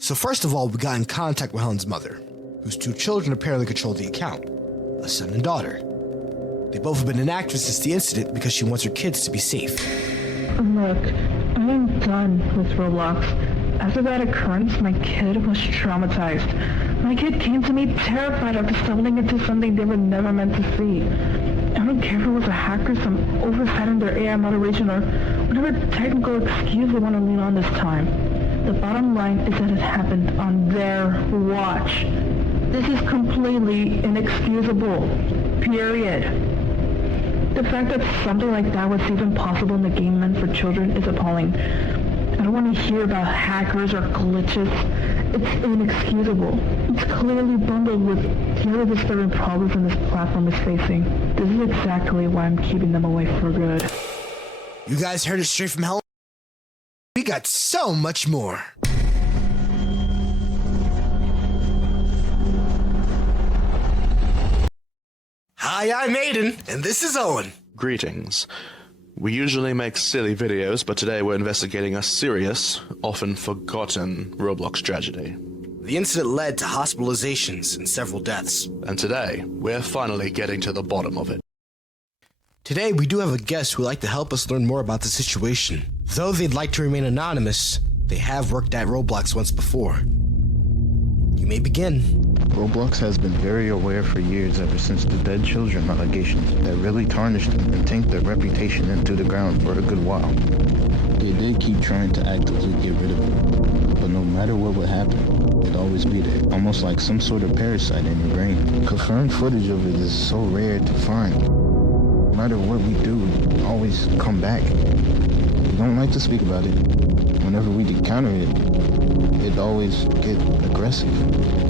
So first of all, we got in contact with Helen's mother, whose two children apparently control the account, a son and daughter. They both have been inactive since the incident because she wants her kids to be safe. Look, I am done with Roblox. After that occurrence, my kid was traumatized. My kid came to me terrified after stumbling into something they were never meant to see. I don't care if it was a hacker, some oversight in their AI moderation, or whatever technical excuse they want to lean on this time. The bottom line is that it happened on their watch. This is completely inexcusable. Period. The fact that something like that was even possible in the game meant for children is appalling. I don't want to hear about hackers or glitches. It's inexcusable. It's clearly bundled with the other disturbing problems this platform is facing. This is exactly why I'm keeping them away for good. You guys heard it straight from Helen? We got so much more. Hi, I'm Aiden, and this is Owen. Greetings. We usually make silly videos, but today we're investigating a serious, often forgotten Roblox tragedy. The incident led to hospitalizations and several deaths. And today, we're finally getting to the bottom of it. Today, we do have a guest who would like to help us learn more about the situation. Though they'd like to remain anonymous, they have worked at Roblox once before. You may begin. Roblox has been very aware for years ever since the dead children allegations that really tarnished them and tanked their reputation into the ground for a good while. They did keep trying to actively get rid of it, but no matter what would happen, it'd always be there, almost like some sort of parasite in your brain. Confirmed footage of it is so rare to find. No matter what we do, we always come back. We don't like to speak about it. Whenever we encounter it, it always get aggressive.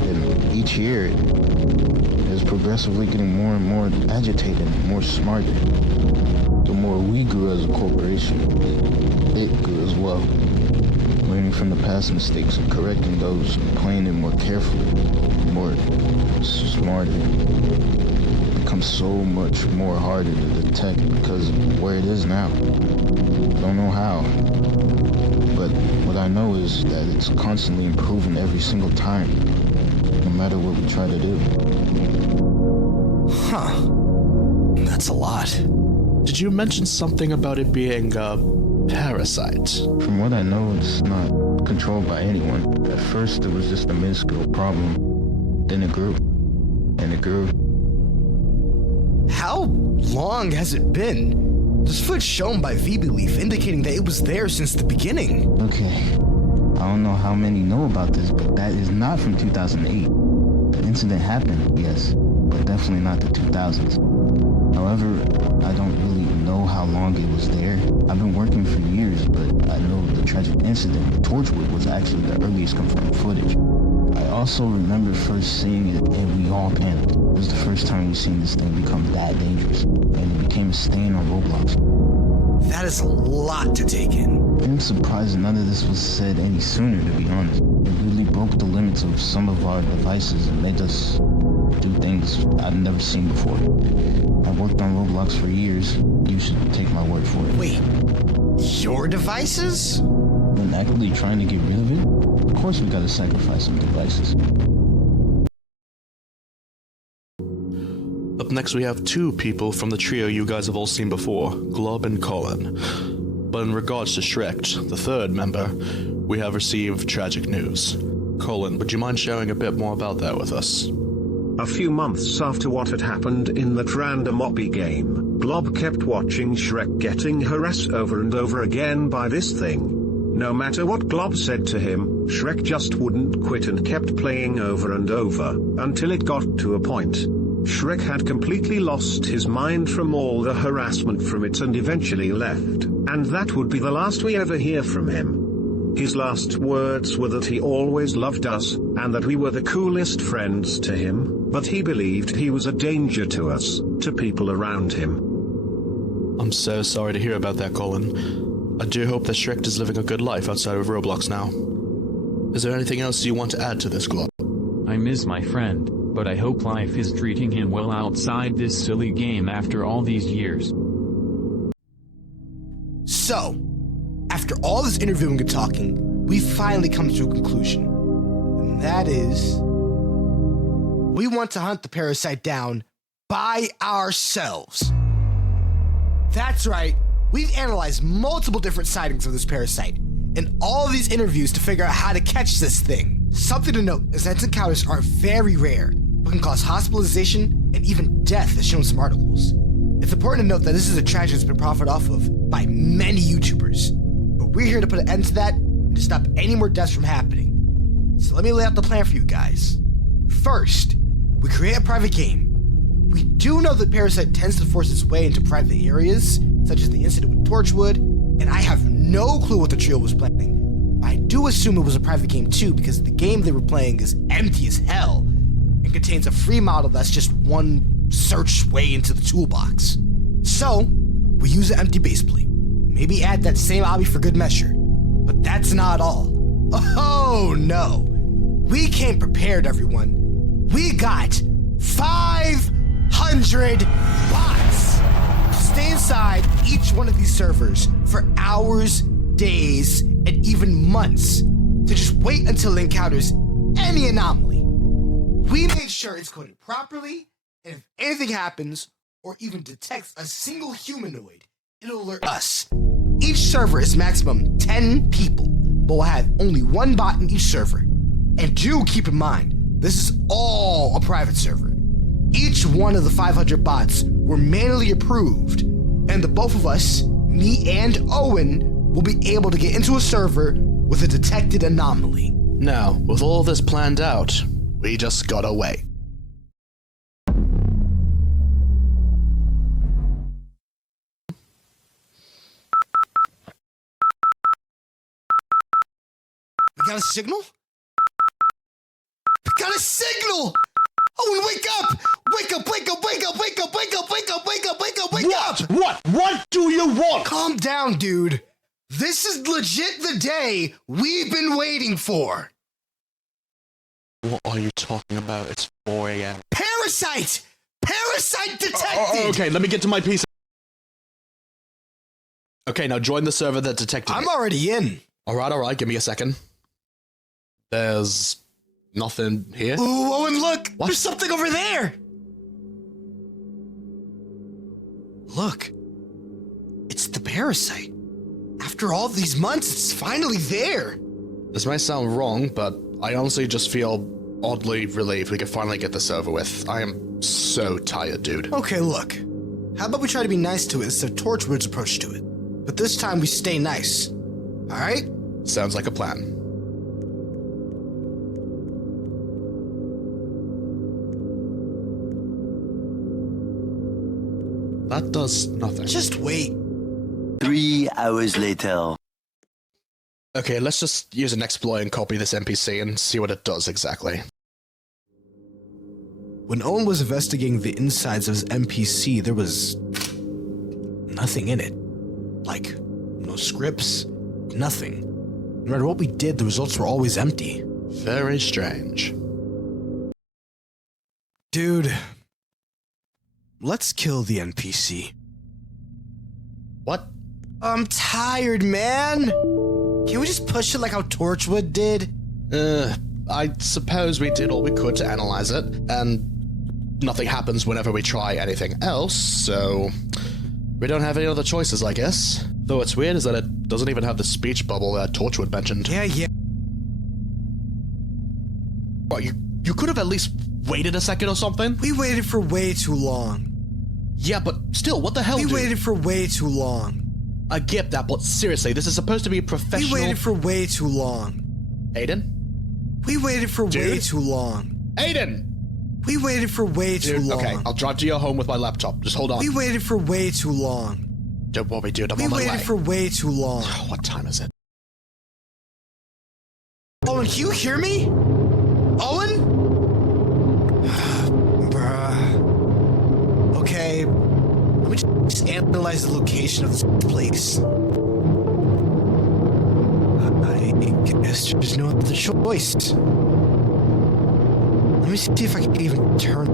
And each year, it is progressively getting more and more agitated, more smarter. The more we grew as a corporation, it grew as well. Learning from the past mistakes and correcting those, playing it more carefully, more smarter. It becomes so much more harder to detect because of where it is now. Don't know how. But what I know is that it's constantly improving every single time, no matter what we try to do. Huh. That's a lot. Did you mention something about it being a parasite? From what I know, it's not controlled by anyone. At first, it was just a minuscule problem. Then it grew. And it grew. How long has it been? There's footage shown by VibingLeaf indicating that it was there since the beginning. Okay. I don't know how many know about this, but that is not from 2008. The incident happened, yes, but definitely not the 2000s. However, I don't really know how long it was there. I've been working for years, but I know the tragic incident with Torchwood was actually the earliest confirmed footage. I also remember first seeing it and we all panicked. It was the first time we seen this thing become that dangerous, and it became a stain on Roblox. That is a lot to take in. I'm surprised none of this was said any sooner, to be honest. It really broke the limits of some of our devices and made us do things I've never seen before. I've worked on Roblox for years. You should take my word for it. Wait, your devices? When actively trying to get rid of it, of course we gotta sacrifice some devices. Up next we have two people from the trio you guys have all seen before, Glob and Colin. But in regards to Shrek, the third member, we have received tragic news. Colin, would you mind sharing a bit more about that with us? A few months after what had happened in that random obby game, Glob kept watching Shrek getting harassed over and over again by this thing. No matter what Glob said to him, Shrek just wouldn't quit and kept playing over and over, until it got to a point. Shrek had completely lost his mind from all the harassment from it and eventually left, and that would be the last we ever hear from him. His last words were that he always loved us, and that we were the coolest friends to him, but he believed he was a danger to us, to people around him. I'm so sorry to hear about that, Colin. I do hope that Shrek is living a good life outside of Roblox now. Is there anything else you want to add to this, Glob? I miss my friend, but I hope life is treating him well outside this silly game after all these years. So, after all this interviewing and talking, we finally come to a conclusion. And that is, we want to hunt the parasite down by ourselves. That's right. We've analyzed multiple different sightings of this parasite and all of these interviews to figure out how to catch this thing. Something to note is that its encounters are very rare, but can cause hospitalization and even death, as shown in some articles. It's important to note that this is a tragedy that's been profited off of by many YouTubers, but we're here to put an end to that and to stop any more deaths from happening. So let me lay out the plan for you guys. First, we create a private game. We do know that Parasite tends to force its way into private areas, such as the incident with Torchwood, and I have no clue what the trio was planning. I do assume it was a private game too, because the game they were playing is empty as hell and contains a free model that's just one search way into the toolbox. So, we use an empty base plate. Maybe add that same obby for good measure. But that's not all. Oh no! We came prepared, everyone. We got 500 bots! Stay inside each one of these servers for hours, days, and even months to just wait until it encounters any anomaly. We made sure it's coded properly, and if anything happens, or even detects a single humanoid, it'll alert us. Each server is maximum 10 people, but we'll have only one bot in each server. And do keep in mind, this is all a private server. Each one of the 500 bots were manually approved, and the both of us, me and Owen, will be able to get into a server with a detected anomaly. Now, with all this planned out, we just gotta wait. We got a signal? We got a signal! Owen, wake up! Wake up, wake up, wake up, wake up, wake up, wake up, wake up, wake up, wake up! What do you want? Calm down, dude. This is legit the day we've been waiting for. What are you talking about? It's 4 a.m. Parasite! Parasite detected! Okay, let me get to my piece. Okay, now join the server that detected I'm it. already in. Alright, give me a second. There's nothing here. Ooh, Owen, look! What? There's something over there! Look. It's the parasite. After all these months, it's finally there. This may sound wrong, but I honestly just feel oddly relieved we can finally get this over with. I am so tired, dude. Okay, look. How about we try to be nice to it instead of Torchwood's approach to it? But this time we stay nice. Alright? Sounds like a plan. That does nothing. Just wait. 3 hours later. Okay, let's just use an exploit and copy this NPC and see what it does exactly. When Owen was investigating the insides of his NPC, there was nothing in it. Like, no scripts, nothing. No matter what we did, the results were always empty. Very strange. Dude, let's kill the NPC. What? I'm tired, man. Can we just push it like how Torchwood did? I suppose we did all we could to analyze it, and nothing happens whenever we try anything else, so we don't have any other choices, I guess. Though what's weird is that it doesn't even have the speech bubble that Torchwood mentioned. Yeah. Well, you could have at least waited a second or something? We waited for way too long. Yeah, but still, what the hell, We dude? waited for way too long. I get that, but seriously, this is supposed to be professional. We waited for way too long. Aiden? We waited for way Dude? too long. Aiden! We waited for way too Dude, long. okay, I'll drive to your home with my laptop. Just hold on. We waited for way too long. Don't worry, dude, I'm We on my way. waited for way too long. What time is it? Owen, can you hear me? Owen? Bruh. Okay, let me just analyze the location of this place. I guess there's no other choice. Let me see if I can even turn.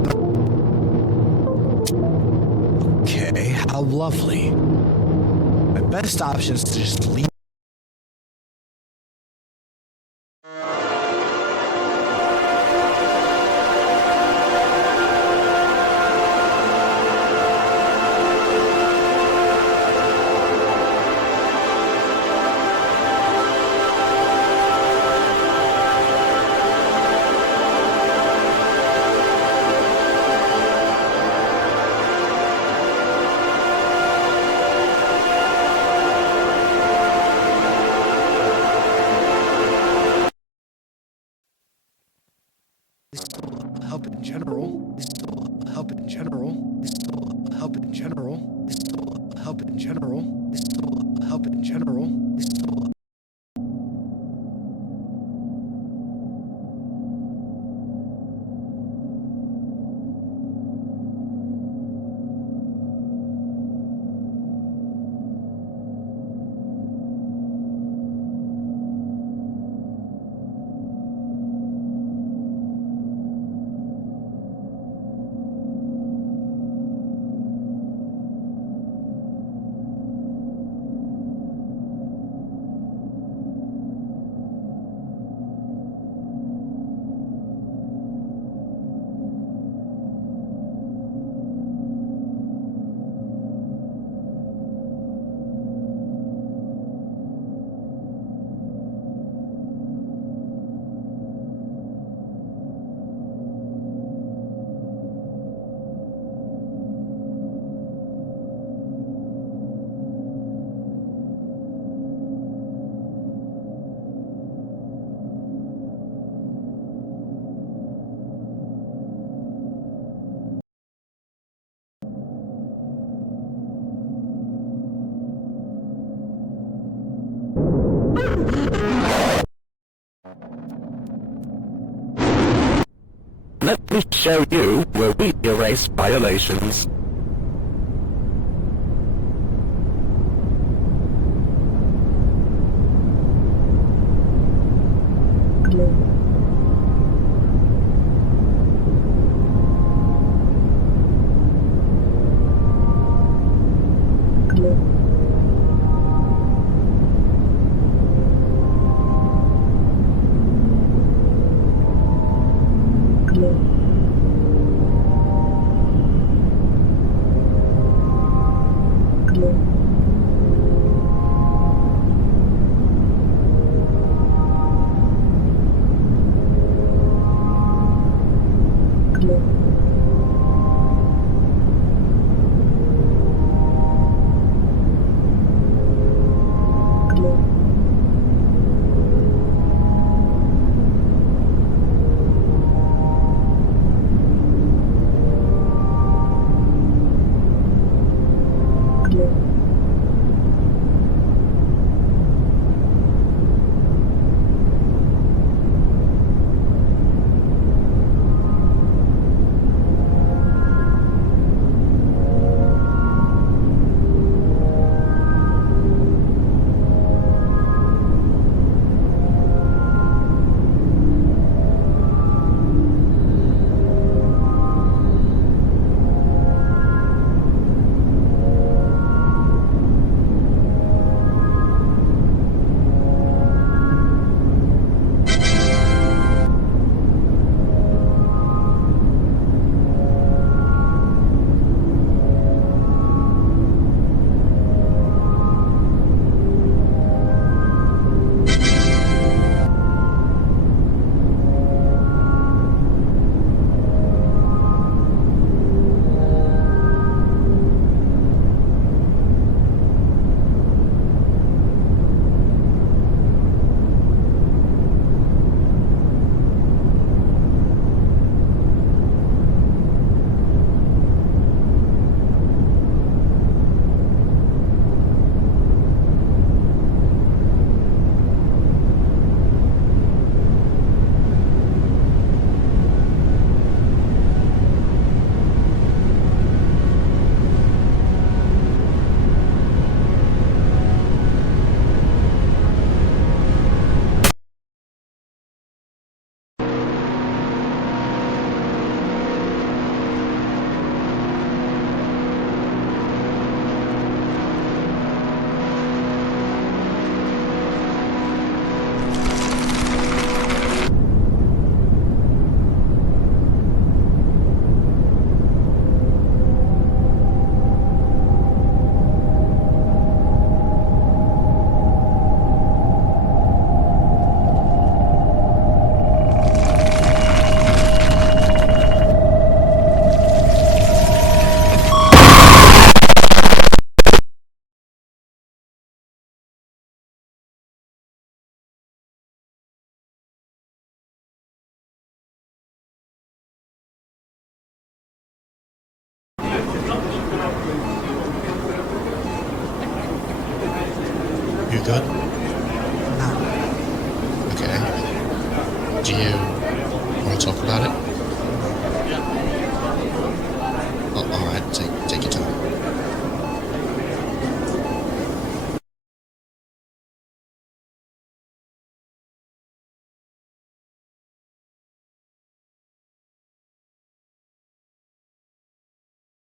Okay, how lovely. My best option is to just leave. me show you where we erase violations. You good? No. Okay. Do you want to talk about it?